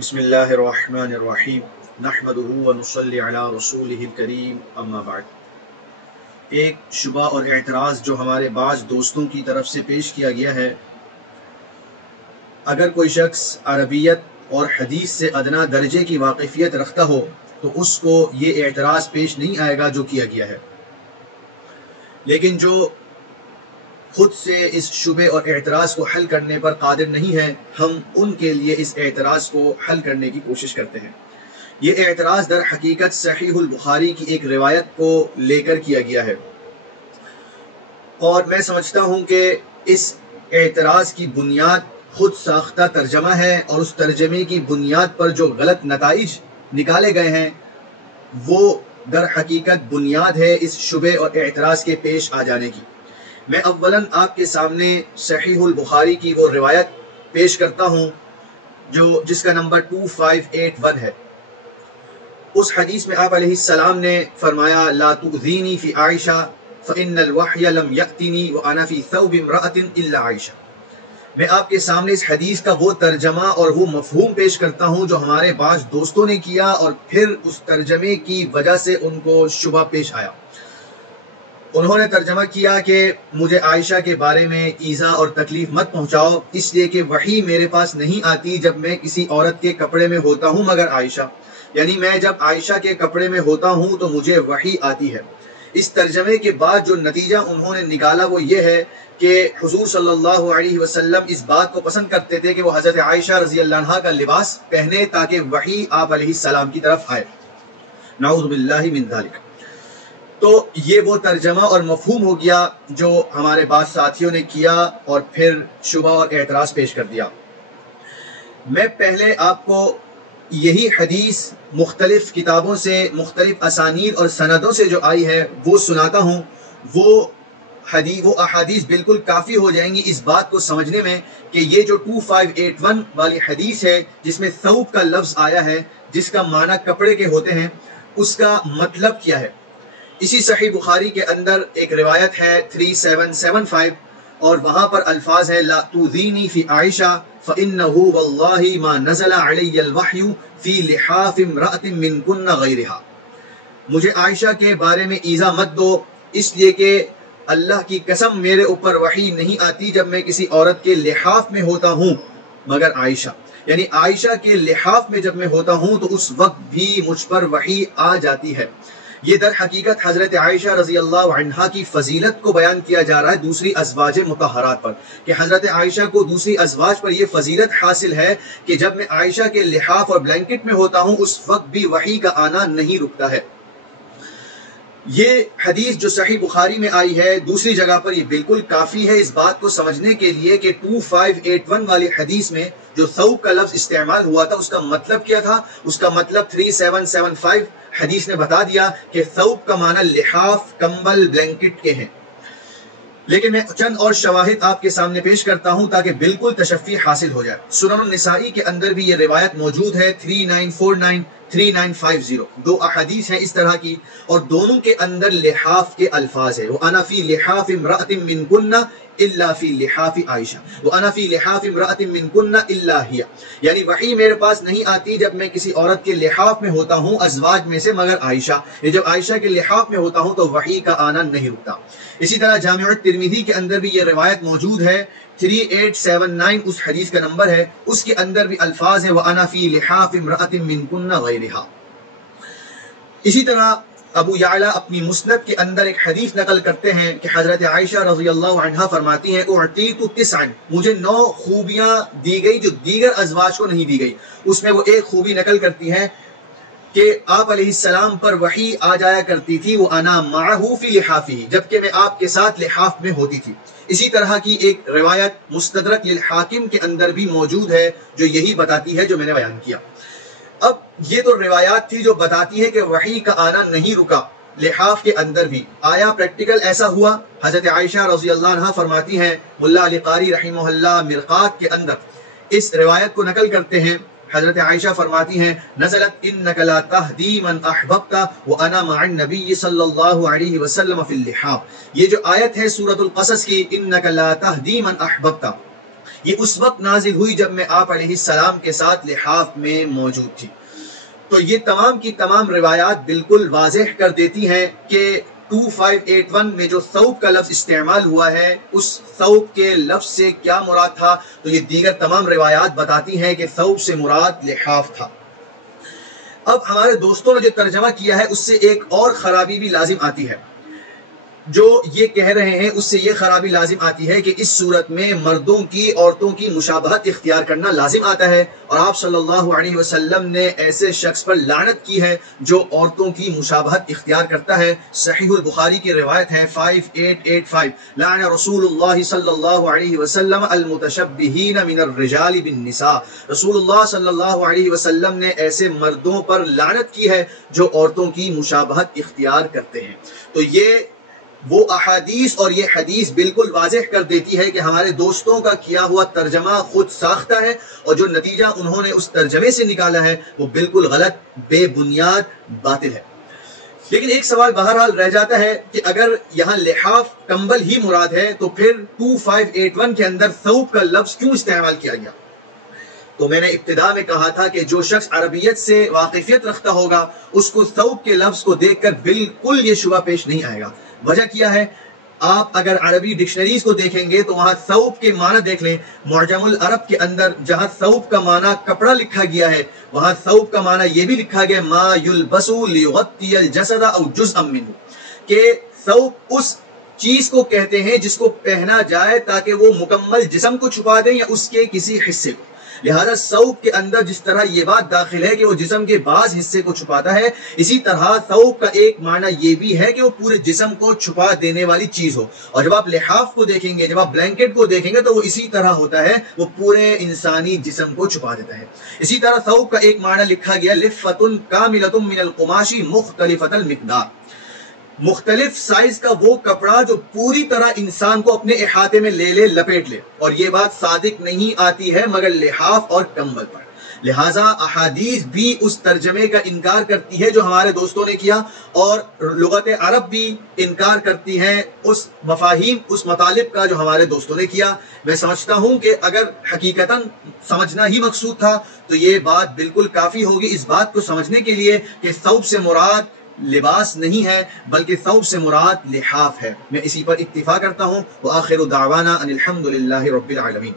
بسم اللہ الرحمن الرحیم نحمدہ ونصلی علی رسولہ الکریم اما بعد۔ ایک شبہ اور اعتراض جو ہمارے بعض دوستوں کی طرف سے پیش کیا گیا ہے، اگر کوئی شخص عربیت اور حدیث سے ادنا درجے کی واقفیت رکھتا ہو تو اس کو یہ اعتراض پیش نہیں آئے گا جو کیا گیا ہے، لیکن جو خود سے اس شبہ اور اعتراض کو حل کرنے پر قادر نہیں ہے، ہم ان کے لیے اس اعتراض کو حل کرنے کی کوشش کرتے ہیں۔ یہ اعتراض در حقیقت صحیح البخاری کی ایک روایت کو لے کر کیا گیا ہے، اور میں سمجھتا ہوں کہ اس اعتراض کی بنیاد خود ساختہ ترجمہ ہے، اور اس ترجمے کی بنیاد پر جو غلط نتائج نکالے گئے ہیں وہ در حقیقت بنیاد ہے اس شبہ اور اعتراض کے پیش آ جانے کی۔ میں اولاً آپ کے سامنے صحیح البخاری کی وہ روایت پیش کرتا ہوں جس کا نمبر 2581 ہے۔ اس حدیث میں آپ علیہ السلام نے فرمایا لا تؤذینی فی عائشہ فإن الوحی لم یأتنی وأنا فی ثوب امرأة الا عائشہ۔ میں آپ کے سامنے اس حدیث کا وہ ترجمہ اور وہ مفہوم پیش کرتا ہوں جو ہمارے بعض دوستوں نے کیا، اور پھر اس ترجمے کی وجہ سے ان کو شبہ پیش آیا۔ انہوں نے ترجمہ کیا کہ مجھے عائشہ کے بارے میں ایذا اور تکلیف مت پہنچاؤ، اس لیے کہ وحی میرے پاس نہیں آتی جب میں کسی عورت کے کپڑے میں ہوتا ہوں مگر عائشہ، یعنی میں جب عائشہ کے کپڑے میں ہوتا ہوں تو مجھے وحی آتی ہے۔ اس ترجمے کے بعد جو نتیجہ انہوں نے نکالا وہ یہ ہے کہ حضور صلی اللہ علیہ وسلم اس بات کو پسند کرتے تھے کہ وہ حضرت عائشہ رضی اللہ عنہا کا لباس پہنے تاکہ وحی آپ علیہ السلام کی طرف آئے، نعوذ باللہ من ذالک۔ تو یہ وہ ترجمہ اور مفہوم ہو گیا جو ہمارے بعض ساتھیوں نے کیا اور پھر شبہ اور اعتراض پیش کر دیا۔ میں پہلے آپ کو یہی حدیث مختلف کتابوں سے، مختلف اسانید اور سندوں سے جو آئی ہے وہ سناتا ہوں۔ وہ احادیث بالکل کافی ہو جائیں گی اس بات کو سمجھنے میں کہ یہ جو 2581 والی حدیث ہے جس میں ثوب کا لفظ آیا ہے، جس کا معنی کپڑے کے ہوتے ہیں، اس کا مطلب کیا ہے۔ اسی صحیح بخاری کے اندر ایک روایت ہے 3775، اور وہاں پر الفاظ ہے لا تؤذینی فی عائشہ فإنہ واللہ ما نزل علی الوحی فی لحاف امرأة منکن غیرہا۔ مجھے عائشہ کے بارے میں ایذا مت دو، اس لیے کہ اللہ کی قسم میرے اوپر وحی نہیں آتی جب میں کسی عورت کے لحاف میں ہوتا ہوں مگر عائشہ، یعنی عائشہ کے لحاف میں جب میں ہوتا ہوں تو اس وقت بھی مجھ پر وحی آ جاتی ہے۔ یہ در حقیقت حضرت عائشہ رضی اللہ عنہا کی فضیلت کو بیان کیا جا رہا ہے دوسری ازواج مطہرات پر، کہ حضرت عائشہ کو دوسری ازواج پر یہ فضیلت حاصل ہے کہ جب میں عائشہ کے لحاف اور بلینکٹ میں ہوتا ہوں اس وقت بھی وحی کا آنا نہیں رکتا ہے۔ یہ حدیث جو صحیح بخاری میں آئی ہے دوسری جگہ پر یہ بالکل کافی ہے اس بات کو سمجھنے کے لیے کہ 2581 والی حدیث میں جو ثوب کا لفظ استعمال ہوا تھا اس کا مطلب کیا تھا۔ اس کا مطلب 3775 حدیث نے بتا دیا کہ ثوب کا معنی لحاف، کمبل، بلینکٹ کے ہیں۔ لیکن میں چند اور شواہد آپ کے سامنے پیش کرتا ہوں تاکہ بالکل تشفی حاصل ہو جائے۔ سنن النسائی کے اندر بھی یہ روایت موجود ہے 3949 3950، دو احادیث ہیں اس طرح کی، اور دونوں کے اندر لحاف کے الفاظ ہے وَأَنَا فِي لِحَافِ امْرَأَةٍ مِّنْكُنَّ إِلَّا فِي لِحَافِ عائشہ وَأَنَا فِي لِحَافِ امْرَأَةٍ مِّنْكُنَّ إِلَّا هِيَ، یعنی وحی میرے پاس نہیں آتی جب میں کسی عورت کے لحاف میں ہوتا ہوں ازواج میں سے مگر عائشہ، یہ جب عائشہ کے لحاف میں ہوتا ہوں تو وحی کا آنا نہیں رکتا۔ اسی طرح جامع الترمذی کے اندر بھی یہ روایت موجود ہے 3879 اس حدیث کا نمبر ہے، اس کے اندر بھی الفاظ ہیں وَأَنَا فِي لِحَافِ امْرَأَةٍ مِّنْكُنَّ غَيْرِهَا۔ اسی طرح ابو یعلا اپنی مسند کے اندر ایک حدیث نقل کرتے ہیں کہ حضرت عائشہ رضی اللہ عنہا فرماتی ہیں اعطیت 9، مجھے 9 خوبیاں دی گئی جو دیگر ازواج کو نہیں دی گئی۔ اس میں وہ ایک خوبی نقل کرتی ہیں کہ آپ علیہ السلام پر وحی آ جایا کرتی تھی وَأَنَا مَعَهُ فِي لِحَافِهِ، جبکہ میں آپ کے ساتھ لحاف میں ہوتی تھی۔ اسی طرح کی ایک روایت مستدرک للحاکم کے اندر بھی موجود ہے جو یہی بتاتی ہے جو میں نے بیان کیا۔ اب یہ تو روایات تھی جو بتاتی ہے کہ وحی کا آنا نہیں رکا لحاف کے اندر بھی۔ آیا پریکٹیکل ایسا ہوا؟ حضرت عائشہ رضی اللہ عنہا فرماتی ہیں، ملا علی قاری رحمہ اللہ مرقات کے اندر اس روایت کو نقل کرتے ہیں، حضرت عائشہ فرماتی ہیں نزلت انک لا تہدی من احببت وانا مع النبی صلی اللہ علیہ وسلم فی اللحاف۔ یہ جو آیت ہے سورۃ القصص کی انک لا تہدی من احببت، یہ اس وقت نازل ہوئی جب میں آپ علیہ السلام کے ساتھ لحاف میں موجود تھی۔ تو یہ تمام کی تمام روایات بالکل واضح کر دیتی ہیں کہ 2581 میں جو ثوب کا لفظ استعمال ہوا ہے اس ثوب کے لفظ سے کیا مراد تھا، تو یہ دیگر تمام روایات بتاتی ہیں کہ ثوب سے مراد لحاف تھا۔ اب ہمارے دوستوں نے جو ترجمہ کیا ہے اس سے ایک اور خرابی بھی لازم آتی ہے، جو یہ کہہ رہے ہیں اس سے یہ خرابی لازم آتی ہے کہ اس صورت میں مردوں کی عورتوں کی مشابہت اختیار کرنا لازم آتا ہے، اور آپ صلی اللہ علیہ وسلم نے ایسے شخص پر لعنت کی ہے جو عورتوں کی مشابہت اختیار کرتا ہے۔ صحیح البخاری کی روایت ہے 5885، لعن رسول اللہ صلی اللہ علیہ وسلم المتشبہین من الرجال بالنساء، رسول اللہ صلی اللہ علیہ وسلم نے ایسے مردوں پر لعنت کی ہے جو عورتوں کی مشابہت اختیار کرتے ہیں۔ تو یہ وہ احادیث اور یہ حدیث بالکل واضح کر دیتی ہے کہ ہمارے دوستوں کا کیا ہوا ترجمہ خود ساختہ ہے، اور جو نتیجہ انہوں نے اس ترجمے سے نکالا ہے وہ بالکل غلط، بے بنیاد، باطل ہے۔ لیکن ایک سوال بہرحال رہ جاتا ہے کہ اگر یہاں لحاف کمبل ہی مراد ہے تو پھر 2581 کے اندر ثوب کا لفظ کیوں استعمال کیا گیا؟ تو میں نے ابتدا میں کہا تھا کہ جو شخص عربیت سے واقفیت رکھتا ہوگا اس کو ثوب کے لفظ کو دیکھ کر بالکل یہ شبہ پیش نہیں آئے گا۔ وجہ کیا ہے؟ آپ اگر عربی ڈکشنریز کو دیکھیں گے تو وہاں ثوب کے معنی دیکھ لیں، معجم العرب کے اندر جہاں ثوب کا معنی کپڑا لکھا گیا ہے وہاں ثوب کا معنی یہ بھی لکھا گیا ما یلبس لیغطی الجسد او جزءا منه، کہ ثوب اس چیز کو کہتے ہیں جس کو پہنا جائے تاکہ وہ مکمل جسم کو چھپا دے یا اس کے کسی حصے کو۔ لہذا ثوب کے اندر جس طرح یہ بات داخل ہے کہ وہ جسم کے بعض حصے کو چھپاتا ہے، اسی طرح ثوب کا ایک معنی یہ بھی ہے کہ وہ پورے جسم کو چھپا دینے والی چیز ہو۔ اور جب آپ لحاف کو دیکھیں گے، جب آپ بلینکٹ کو دیکھیں گے تو وہ اسی طرح ہوتا ہے، وہ پورے انسانی جسم کو چھپا دیتا ہے۔ اسی طرح ثوب کا ایک معنی لکھا گیا لفۃ کاملۃ من القماش مختلفۃ المقدار، مختلف سائز کا وہ کپڑا جو پوری طرح انسان کو اپنے احاطے میں لے لے، لپیٹ لے، اور یہ بات صادق نہیں آتی ہے مگر لحاف اور کمبل پر۔ لہٰذا احادیث بھی اس ترجمے کا انکار کرتی ہے جو ہمارے دوستوں نے کیا، اور لغت عرب بھی انکار کرتی ہے اس مفاہیم، اس مطالب کا جو ہمارے دوستوں نے کیا۔ میں سمجھتا ہوں کہ اگر حقیقتاً سمجھنا ہی مقصود تھا تو یہ بات بالکل کافی ہوگی اس بات کو سمجھنے کے لیے کہ ثوب سے مراد لباس نہیں ہے بلکہ ثوب سے مراد لحاف ہے۔ میں اسی پر اکتفا کرتا ہوں۔ وآخر دعوانا ان الحمد للہ رب العالمین۔